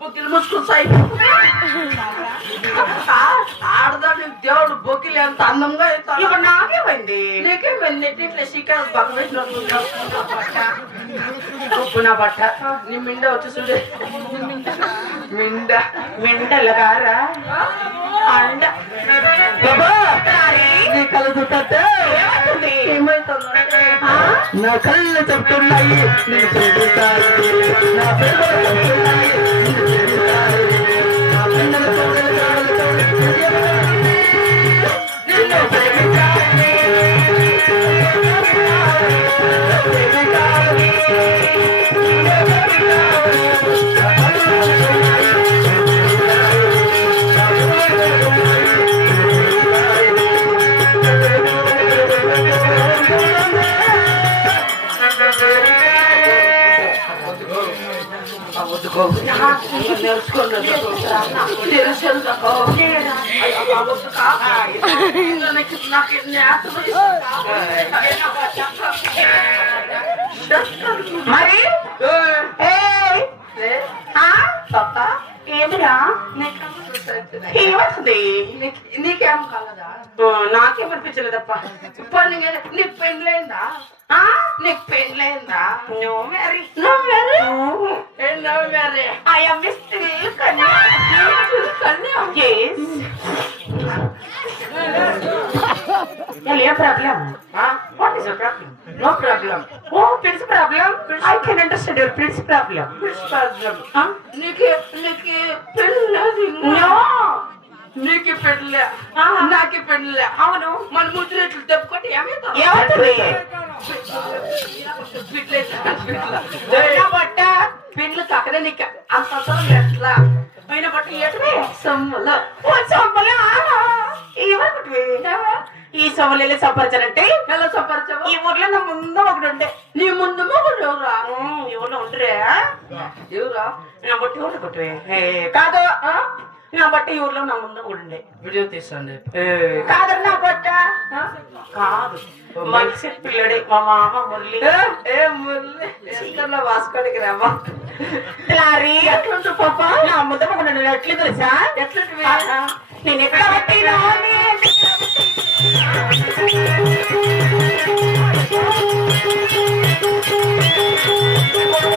బొక్కిలు ముసుకుని ఆడదాన్ని దేవుడు బొక్కిలు ఎంత అందంగా ఇప్పుడు నాకేమైంది నీకేమైంది ఇట్లా శిఖర బొగ్గున బట్ట నీ మిండ వచ్చి చూడే మిండలగారా అండ నీ కళ్ళు చూస్తే ఏమైతుంది నా కళ్ళు చెప్తున్నాయి నేను చెబుతాయి నా పేరు చెప్తున్నాయి నా పిల్లల మరి ఏమిరా ఏమవుతుంది నీకేం కలదా నాకేమనిపించలేదప్ప ఇప్పుడు నీకు పెళ్ళైందా నీకు పెళ్ళైందా నువ్వు marry I am Mr. Kanya. Yes. Any problem? What is your problem? No problem. Oh, it's a problem. I can understand your problem. Which problem? Niki pellaadi. No. Niki pella. Naki pella. Avunu. Man mudreట్లు దెబ్బకొట్టి ఏమవుతుంది? బట్ట పిండ్లు తక్కడే నీకు అంత ఎట్లా పైన బట్ట ఎట్లే సొమ్ములు ఈ సొమ్ములు సంపరచాలంటే ఎలా సంపరచావు ఈ ఊర్లో నా ముందు ఒకటి ఉండే నీ ముందు ఒకటి ఎవరా ఈ ఊర్లో ఉండరే ఎవరా నా బట్టి ఊర్లో కొట్టువే కాదు నా బట్టి ఈ ఊర్లో నా ముందు ఒకటి ఉండే వీడియో తీస్తాండి కాదు నా బట్ట కాదు మంచి పిల్లడే మా మామ మురళి మురళి ఎస్కర్లో వాసుకోడానికి రావా లారీ ఎట్లుంటు పాప నా ముద్ద పక్కన ఎట్లు తెలుసా ఎట్లుంటు నేను ఎట్లా